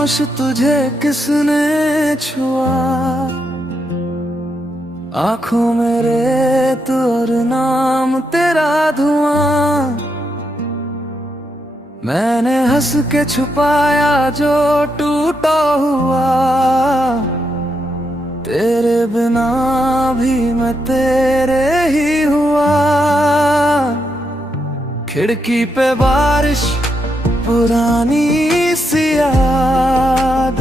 खामोश तुझे किसने छुआ, आंखों में रेत और नाम तेरा धुआं। मैंने हंस के छुपाया जो टूटा हुआ, तेरे बिना भी मैं तेरे ही हुआ। खिड़की पे बारिश पुरानी सी याद,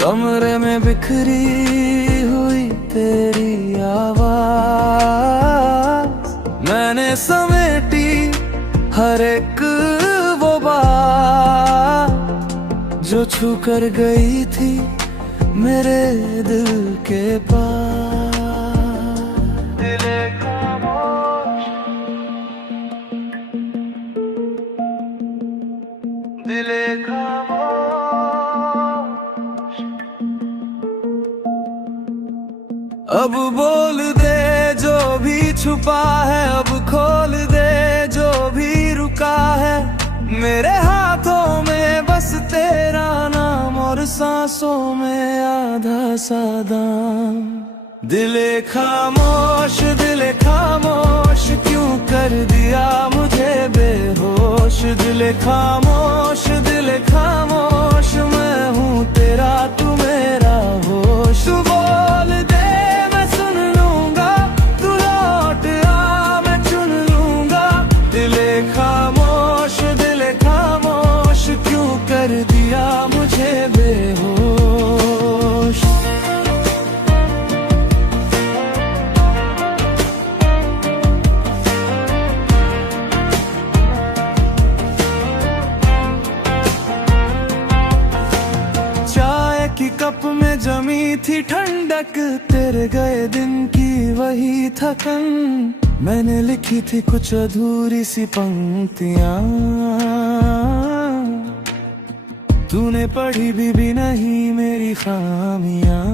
कमरे में बिखरी हुई तेरी आवाज। मैंने समेटी हर एक वो बात जो छू कर गई थी मेरे दिल के पास। दिले खामोश, दिले खामोश, अब बोल दे जो भी छुपा है, अब खोल दे जो भी रुका है। मेरे हाथों में बस तेरा नाम और सांसों में आधा सादाम। दिले खामोश, दिले खामोश, क्यों कर दिया मुझे बेहोश। दिले खामोश, दिले खामोश, मैं हूँ तेरा तू मेरा होश। तू बोल दे मैं सुन लूंगा, तू लौट आ मैं चुन लूंगा। दिले खामोश, दिले खामोश, क्यों कर दिया मुझे बेहोश। चाय की कप में जमी थी ठंडक, तेरे गए दिन की वही थकन। मैंने लिखी थी कुछ अधूरी सी पंक्तियां, तूने पढ़ी भी नहीं मेरी खामियां।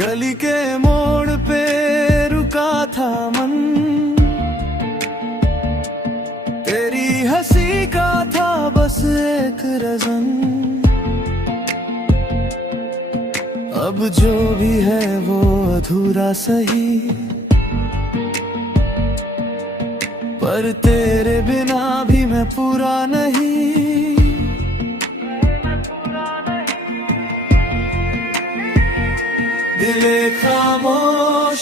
गली के मोड़ पे रुका था मन, तेरी हंसी का था बस एक रज़न। अब जो भी है वो अधूरा सही, पर तेरे बिना भी मैं पूरा नहीं। दिले खामोश,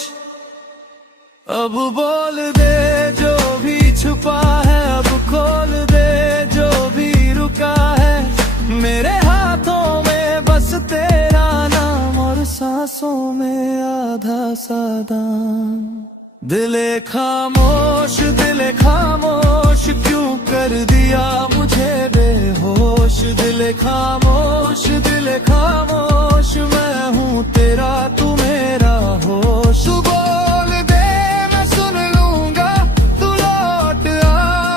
अब बोल दे जो भी छुपा है, अब खोल दे जो भी रुका है। मेरे हाथों में बस तेरा नाम और सांसों में आधा सादाम। दिले खामोश, दिले खामोश, क्यों कर दिया मुझे बेहोश। दिले खामोश, दिले खामोश, मैं हूँ तेरा तू मेरा होश। तू बोल दे मैं सुन लूंगा, तू लौट आ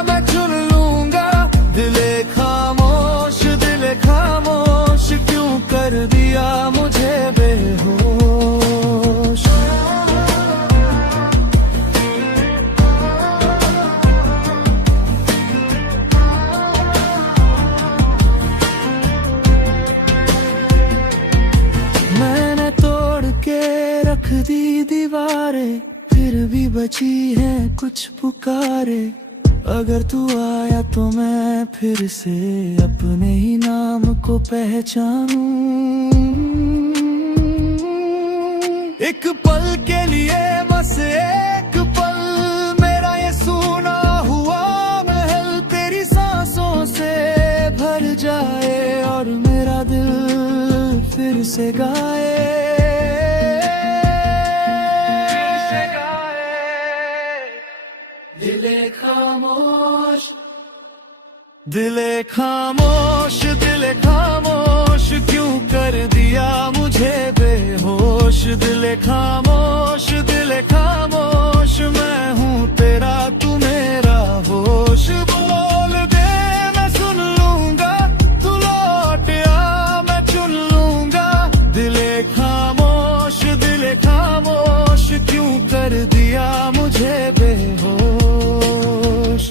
मैं चुन लूंगा। दिले खामोश, दिले खामोश, क्यों कर दिया मुझे बेहोश। मैंने तोड़ के रख दी दीवारें, फिर भी बची है कुछ पुकारे। अगर तू आया तो मैं फिर से अपने ही नाम को पहचानूं। एक पल के लिए बस एक पल, मेरा ये सूना हुआ महल तेरी सांसों से भर जाए और मेरा दिल फिर से गाए। दिले खामोश, दिले खामोश, दिले खामोश, क्यों कर दिया मुझे बेहोश। दिले खामोश, दिले खामोश, मैं हूँ तेरा तू मेरा होश। बोल दे मैं सुन लूंगा, तू लौट आ मैं चुन लूंगा। दिले खामोश, दिले खामोश, क्यों कर दिया मुझे बेहोश।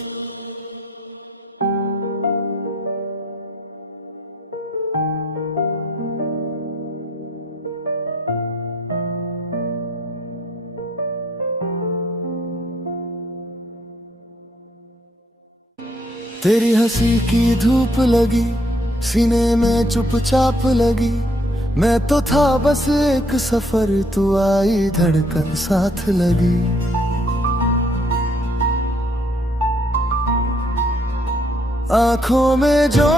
तेरी हंसी की धूप लगी, सीने में चुपचाप लगी। मैं तो था बस एक सफर, तू आई धड़कन साथ लगी। आंखों में जो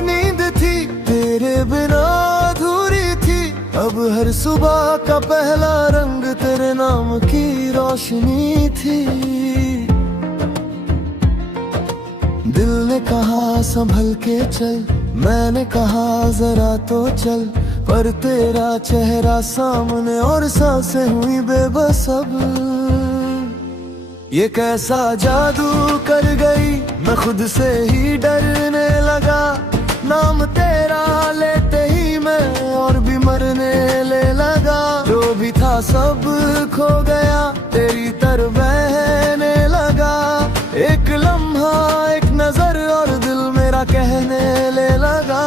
नींद थी तेरे बिना अधूरी थी। अब हर सुबह का पहला रंग तेरे नाम की रोशनी थी। दिल ने कहा संभल के चल, मैंने कहा जरा तो चल। पर तेरा चेहरा सामने और सांसें हुई बेबस। अब ये कैसा जादू कर गई, मैं खुद से ही डरने लगा। नाम तेरा लेते ही मैं और भी मरने ले लगा। जो भी था सब खो गया, तेरी तरफ बहने लगा। एक लम्हा, एक नजर और दिल मेरा कहने ले लगा।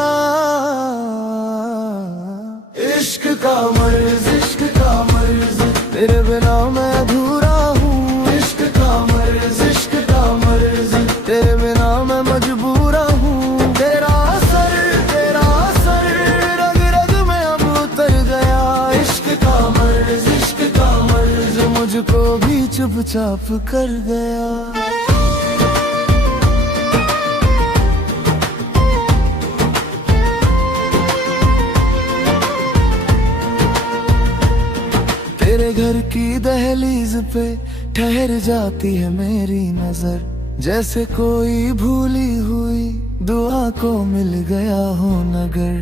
इश्क का मर्ज, इश्क का मर्ज, तेरे बिना मैं अधूरा हूँ। इश्क का मर्ज, इश्क का मर्ज, तेरे बिना मैं मजबूर हूँ। तेरा असर रग रग में अब उतर गया। इश्क का मर्ज, इश्क का मर्ज, मुझको भी चुपचाप कर गया। तेरे घर की दहलीज पे ठहर जाती है मेरी नजर। जैसे कोई भूली हुई दुआ को मिल गया हो नगर।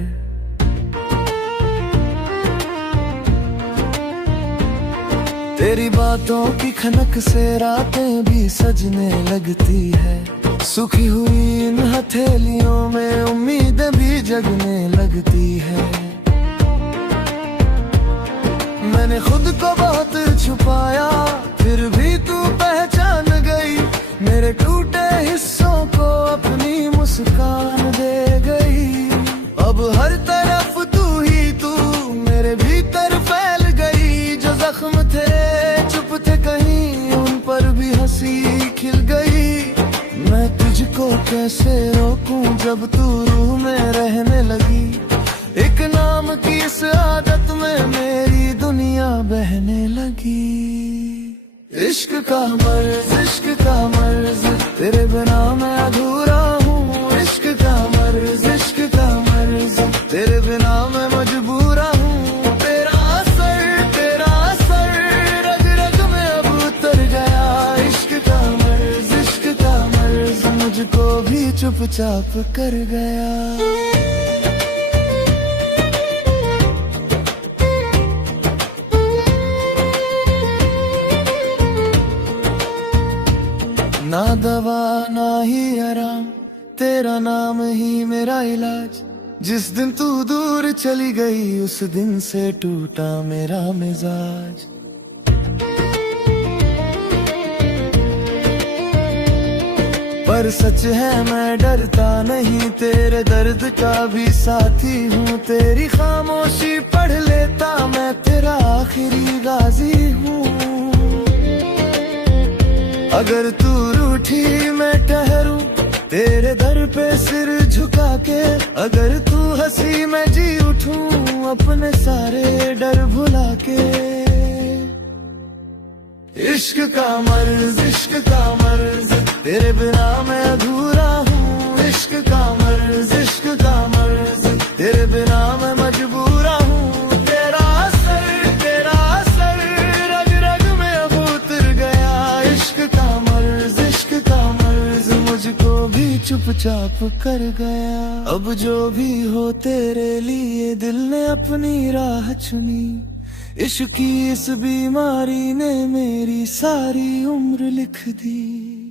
तेरी बातों की खनक से रातें भी सजने लगती है। सुखी हुई इन हथेलियों में उम्मीदें भी जगने लगती है। मैंने खुद को बहुत छुपाया, फिर भी तू पहचान गई। मेरे टूटे हिस्सों को अपनी मुस्कान दे गई। अब हर तरफ तू ही तू मेरे भीतर फैल गई। जो जख्म थे चुप थे कहीं, उन पर भी हंसी खिल गई। मैं तुझको कैसे रोकूं जब तू रूह में रहने लगी। एक नाम की इस आदत में मेरी दुनिया बहने लगी। इश्क का मर्ज, इश्क का मर्ज, तेरे बिना मैं अधूरा हूँ। इश्क का मर्ज, इश्क का मर्ज, तेरे बिना मैं मजबूर हूँ। तेरा असर रग रग में अब उतर गया। इश्क का मर्ज, इश्क का मर्ज, मुझको भी चुपचाप कर गया। ना दवा ना ही आराम, तेरा नाम ही मेरा इलाज। जिस दिन तू दूर चली गई उस दिन से टूटा मेरा मिजाज। पर सच है मैं डरता नहीं, तेरे दर्द का भी साथी हूँ। तेरी खामोशी पढ़ लेता मैं, तेरा आखिरी गाजी हूँ। अगर तू रूठी मैं ठहरूं तेरे दर पे सिर झुका के। अगर तू हंसी मैं जी उठूं अपने सारे डर भुला के। इश्क का मर्ज, इश्क का मर्ज, तेरे बिना मैं अधूरा हूँ। इश्क का मर्ज, इश्क का मर्ज, तेरे बिना मैं मजबूर हूँ। तेरा असर रग रग में अब उतर गया। इश्क का मर्ज, इश्क का मर्ज, मुझको भी चुपचाप कर गया। अब जो भी हो तेरे लिए दिल ने अपनी राह चुनी। इश्क की इस बीमारी ने मेरी सारी उम्र लिख दी।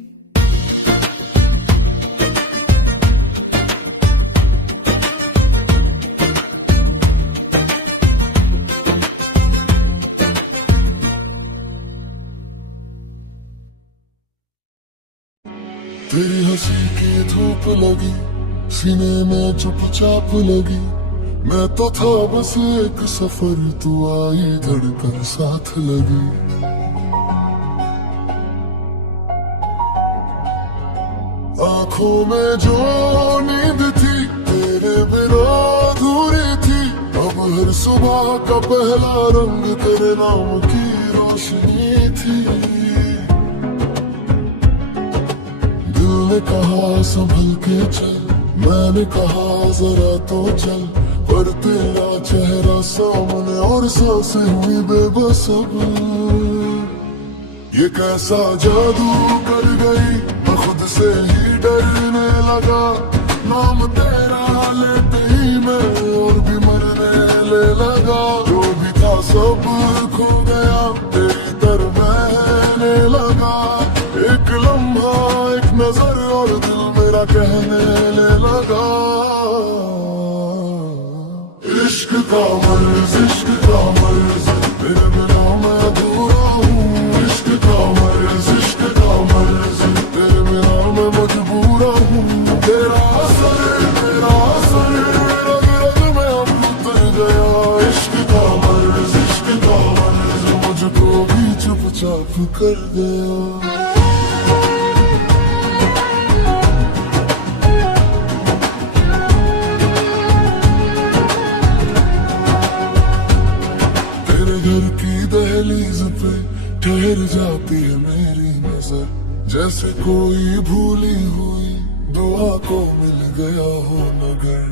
तेरी हंसी की धूप लगी, सीने में चुपचाप लगी। मैं तो था बस एक सफर, तू आई धड़कन साथ लगी। आँखों आंखों में जो नींद थी तेरे बिना अधूरी थी। अब हर सुबह का पहला रंग तेरे नाम की रोशनी थी। दिल ने कहा संभल के चल, मैंने कहा जरा तो चल, पर तेरा चेहरा सामने और सांसें हुई बेबस। अब ये कैसा जादू कर गई, मैं खुद से ही डरने लगा। नाम तेरा लेते ही मैं और भी मरने ले लगा। जो भी था सब खो गया, तेरी तरफ बहने लगा। एक लम्हा, एक नजर और दिल मेरा कहने ले लगा। इश्क का मर्ज, इश्क का मर्ज, तेरे बिना मैं अधूरा हूँ। इश्क का मर्ज, इश्क का मर्ज, तेरे बिना मैं मजबूर हूँ। तेरा असर रग रग में अब उतर गया। इश्क का मर्ज, इश्क का मर्ज, मुझको भी चुपचाप कर गया। घर की दहलीज पे ठहर जाती है मेरी नजर, जैसे कोई भूली हुई दुआ को मिल गया हो नगर।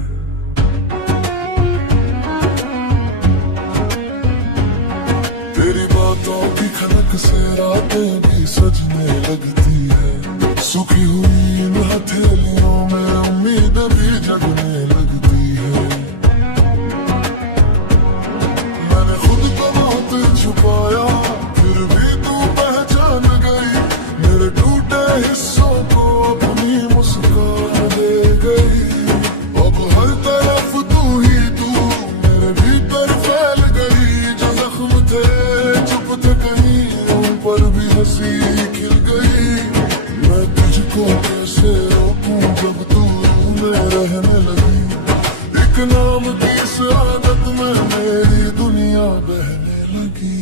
तेरी बातों की खनक से रातें भी सजने लगती है। सुखी हुई इन हथेलियों में उम्मीद भी जगने लगती है। छुपाया फिर भी तू पहचान गई, मेरे टूटे हिस्सों को अपनी मुस्कान दे गई। अब हर तरफ तू ही तू मेरे भीतर फैल गई। जो जख्म थे चुप थे कहीं, उन पर भी हंसी खिल गई। मैं तुझको कैसे रोकूं जब तू में रहने लगी। एक नाम की इस आदत में मेरी दुनिया बहने लगी।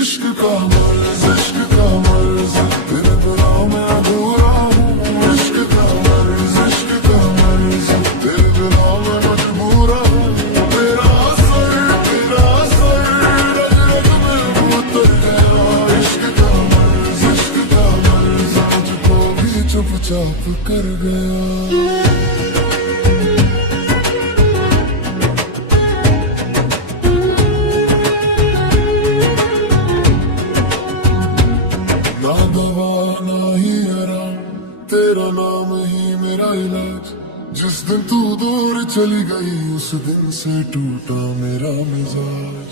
इश्क का मर्ज, इश्क का मर्ज, तेरे बिना मैं अधूरा हूँ। इश्क का मर्ज, इश्क का मर्ज, तेरे बिना मैं मजबूर हूँ। तेरा असर रग रग में उतर गया। इश्क का मर्ज, मुझको भी चुपचाप कर गया। तेरा नाम ही मेरा इलाज। जिस दिन तू दूर चली गई उस दिन से टूटा मेरा मिजाज।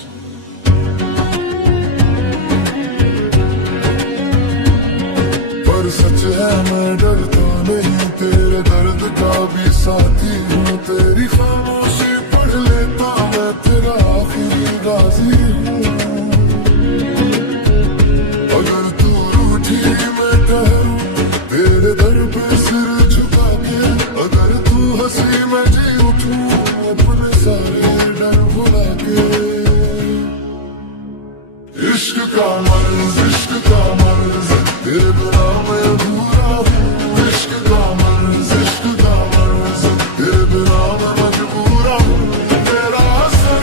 पर सच है मैं डरता नहीं, तेरे दर्द का भी साथी हूँ। तेरी खामोशी पढ़ लेता मैं तेरा आखिरी गाजी हूँ। अगर तू रूठी मैं ठहरूं तेरे दर पे सिर झुका के। अगर तू हंसी मैं जी उठूं अपने सारे डर भुला के। इश्क का मर्ज, इश्क का मर्ज, तेरे बिना मैं अधूरा हूँ। इश्क का मर्ज, इश्क का मर्ज, तेरे बिना मैं मजबूर हूँ। तेरा असर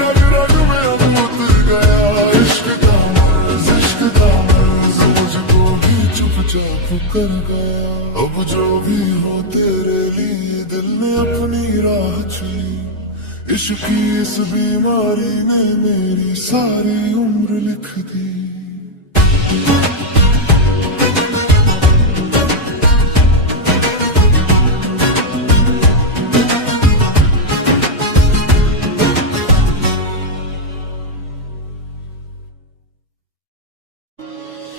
रग रग में अब उतर गया। इश्क का मर्ज, इश्क का मर्ज, मुझको भी चुपचाप कर गया। अब जो भी हो तेरे लिए दिल ने अपनी राह चुनी। इश्क की इस बीमारी ने मेरी सारी उम्र लिख दी।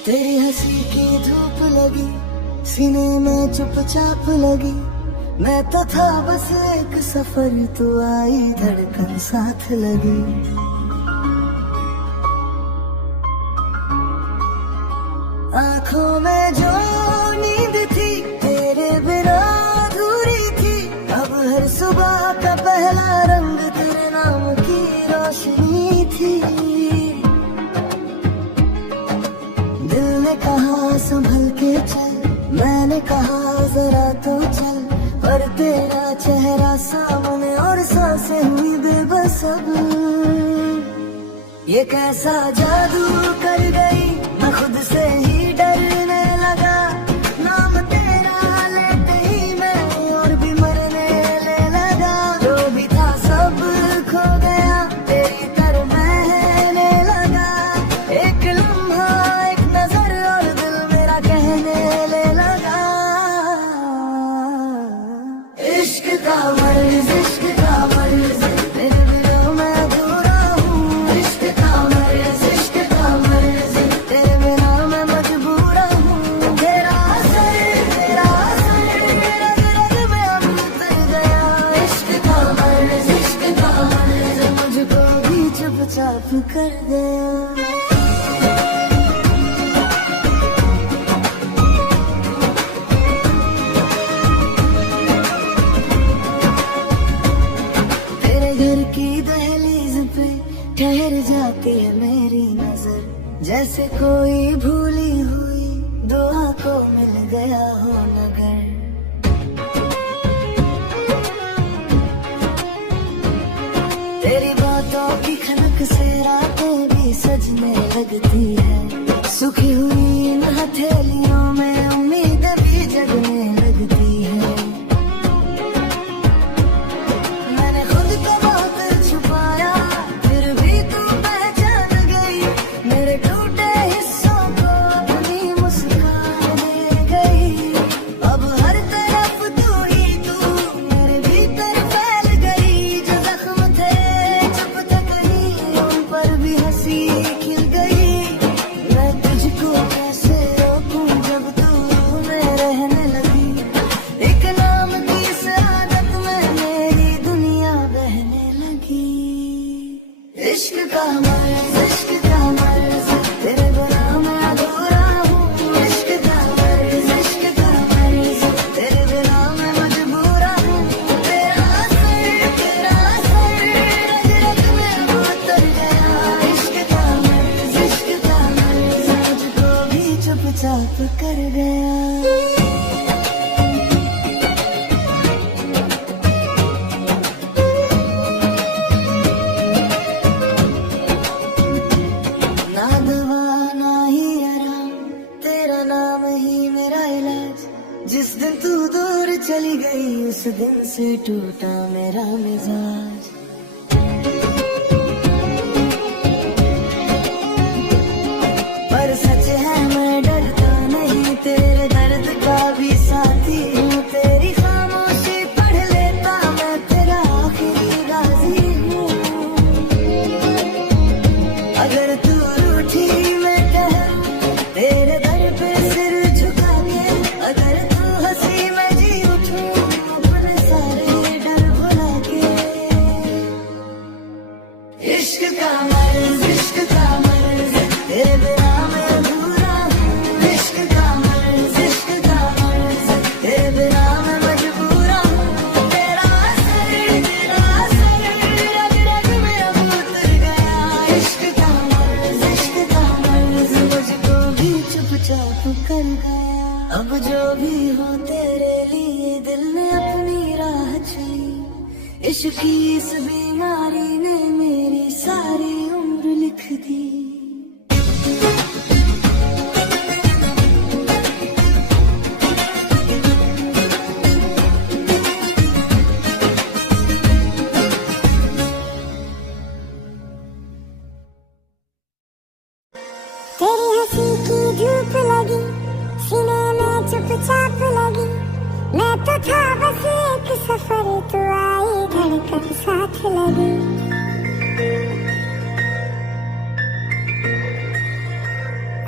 तेरी हंसी की धूप लगी, सीने में चुपचाप लगी। मैं तो था बस एक सफर, तू आई धड़कन साथ लगी। आंखों में जो नींद थी तेरे बिना अधूरी थी। अब हर सुबह का पहला रंग तेरे नाम की रोशनी थी। दिल ने कहा संभल के चल, ये कैसा जादू कर गई, मैं खुद से ही डरने लगा। नाम तेरा लेते ही मैं और भी मरने ले लगा। जो भी था सब खो गया, तेरी तरह बहने लगा। एक लम्हा, एक नजर और दिल मेरा कहने ले लगा। इश्क का मर्ज, इश्क का मर्ज, तेरे बिना मैं अधूरा हूँ। इश्क का मर्ज, इश्क का मर्ज, तेरे बिना मैं मजबूरा हूँ। तेरा असर रग रग में अब उतर गया। इश्क का मर्ज मुझको भी चुपचाप कर गया। ठहर जाती है मेरी नजर, जैसे कोई भूली हुई दुआ को मिल गया हो नगर। तेरी बातों की खनक से रातें भी सजने लगती है। सुखी हुई इन हथेलियों में उम्मीद भी जगने लगती है। मैंने खुद को बहुत छुपाया, मेरे टूटे हिस्सों को अपनी मुस्कान दे गई। अब हर तरफ तू ही तू मेरे भीतर फैल गई। जो जख्म थे चुप तक कहीं, उन पर भी हंसी खिल गई। मैं तुझको कैसे रोकूं जब तू में रहने लगी। एक नाम की इस आदत में मेरी दुनिया बहने लगी। इश्क का मर्ज, इश्क का मर्ज, तेरे बिना मैं अधूरा हूँ। इश्क का मर्ज, इश्क का मर्ज, तेरे बिना मैं मजबूरा हूँ। तेरा असर रग रग में अब उतर गया। इश्क का मर्ज मुझको भी चुपचाप कर गया। जिस दिन तू दूर चली गई, उस दिन से टूटा मेरा मिजाज। पर सच है मैं डरता नहीं, तेरे दर्द का भी साथी हूँ। तेरी खामोशी पढ़ लेता मैं, तेरा आखिरी गाजी हूँ। अगर तू रूठी मैं कह तेरे दर पे सिर झुका के, अगर हंसी मैं जी उठूं अपने सारे डर भुला के। इश्क का मर्ज, तेरे बिना मैं अधूरा हूँ। इश्क का मर्ज, तेरे बिना मैं मजबूरा हूँ। तेरा असर रग रग में अब उतर गया। इश्क का मर्ज मुझको भी चुपचाप कर गया। अब जो भी हो तेरे लिए दिल ने अपनी राह चली। इश्क की इस बीमारी ने मेरी सारी उम्र लिख दी। तेरी हंसी की धूप लगी, सीने में चुपचाप लगी। मैं तो था बस एक सफर, तो आई धड़कन साथ लगी।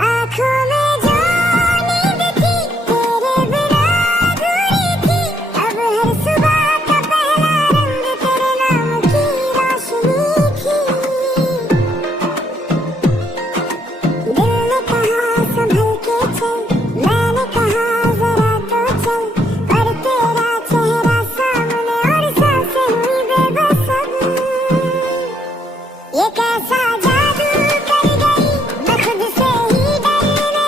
आँखों में जो नींद थी, तेरे बिना अधूरी थी। अब हर सुबह का पहला रंग तेरे नाम की रोशनी थी। दिल ने कहा संभल के चल, मैंने कहा जरा तो चल। पर तेरा चेहरा सामने और सांसें हुई बेबस अब। ये कैसा जादू कर गई, मैं खुद से ही डरने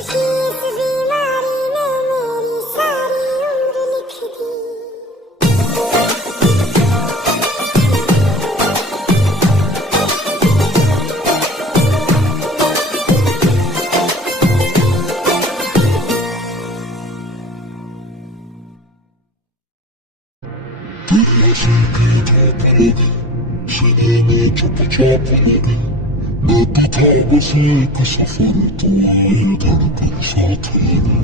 की इस बीमारी ने मेरी सारी उम्र लिख दी। मैं तो था बस एक सफर, तुम्हारी धड़कन साथ लगी।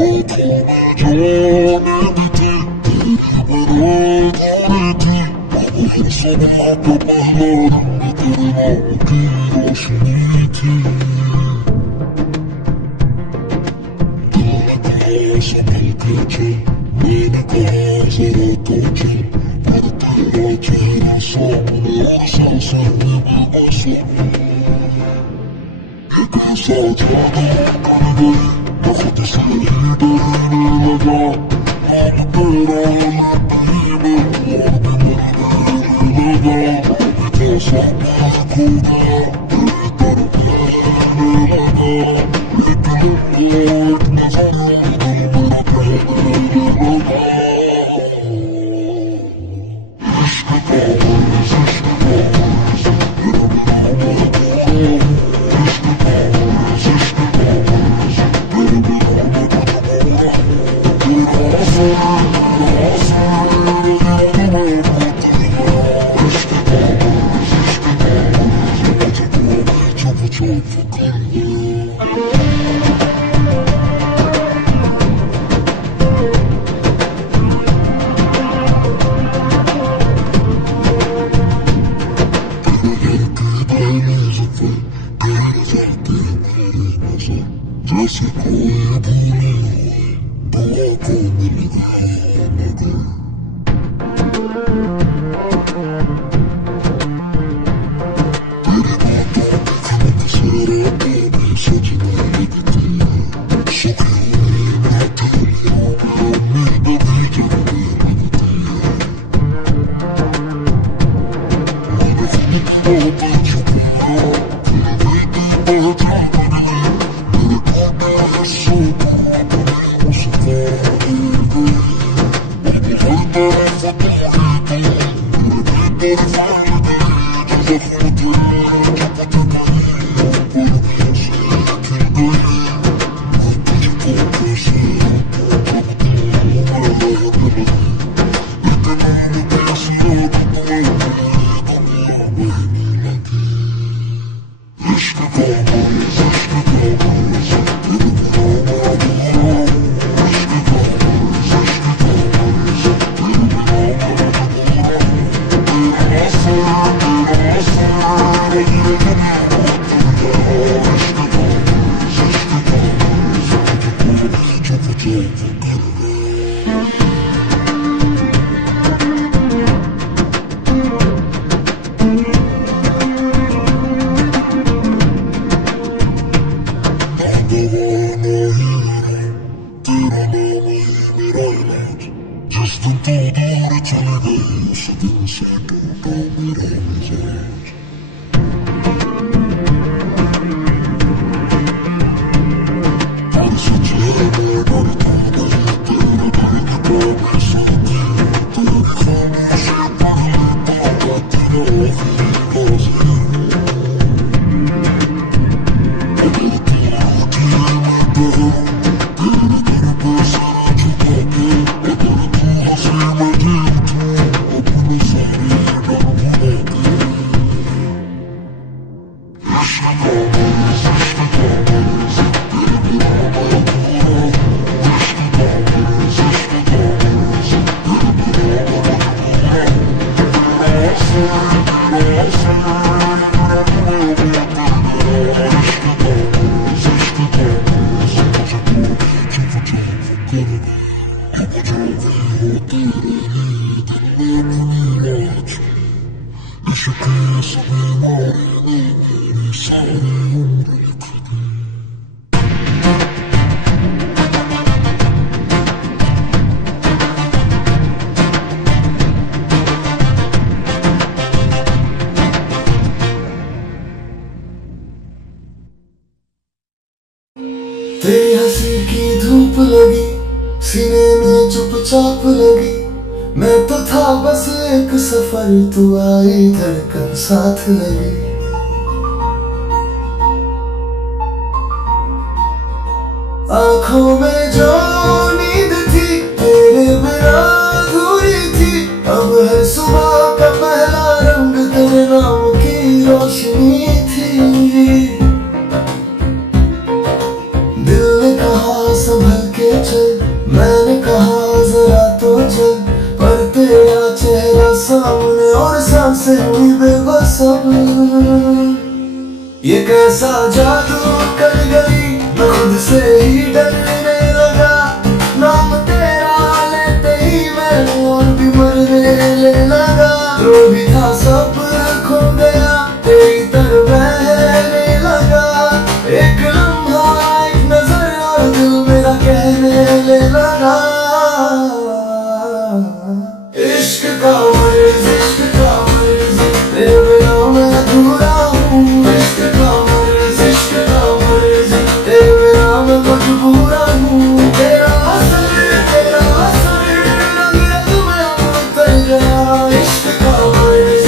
आँखों में जो नींद थी तेरी बरात हो रही थी। अब हर सपना का पहला रंग तेरे नाम की रोशनी थी। संभल के चल, मैंने कहा जरा तो चल, पर तेरा चेहरा सामने और सांसें में बेबस हो। एक ऐसा जादू कर गई, मैं खुद से ही डरने लगा। नाम तेरा लगी में और भी मरने लगा। एक ऐसा प्यार खो गया, तेरी तरफ रहने लगा। लेकिन एक नजर जैसे कोई भूले हुए दुआ को मिल गया मगर। तेरी बातों की खनक से रातों में सजने लगती है। सुखी हुई रातें उम्मीद भी जगने लगती है। मैंने खुद की बातें छुपाया, फिर भी तू पहचान कर ली। लगी, सीने में चुपचाप लगी। मैं तो था बस एक सफर, तू आई धड़कन साथ लगी। आंखों में जो नींद थी तेरे बिना अधूरी थी। अब हर सुबह का पहला रंग तेरे नाम की रोशनी थी। दिल ने कहा संभल के चल, मैंने कहा जरा तो चल, पर तेरा चेहरा सामने और सांसें हुई बेबस अब। ये कैसा जादू कर गई, मैं खुद से ही डरने लगा। नाम तेरा लेते ही मैं और भी मरने लगा। जो भी था सब खो गया, तेरी तरफ बहने लगा। एक लम्हा, एक नजर और दिल मेरा कहने लगा। इश्क का मर्ज, इश्क का मर्ज, तेरे बिना मैं अधूरा हूँ। इश्क का मर्ज, इश्क का मर्ज, तेरे बिना मैं मजबूरा हूँ। तेरा असर रंग रंग में उतर गया। इश्क का मर्ज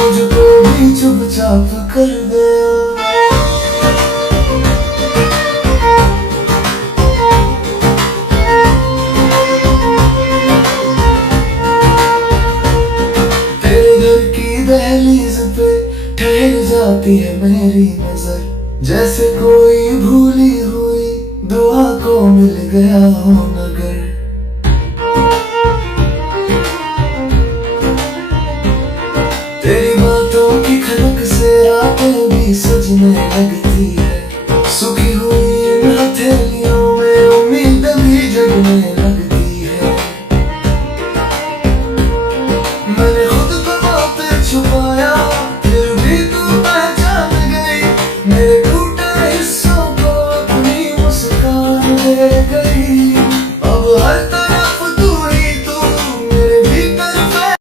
मुझको भी चुपचाप कर गया। दहलीज पे ठहर जाती है मेरी नजर, जैसे कोई भूली हुई दुआ को मिल गया हो नगर। तेरी बातों की खनक से रातें भी सजने लगती है। सुखी हुई इन हथेलियों में उम्मीद भी जगने लगती है। मैंने खुद को छुपाया, फिर भी तू पहचान गई। मेरे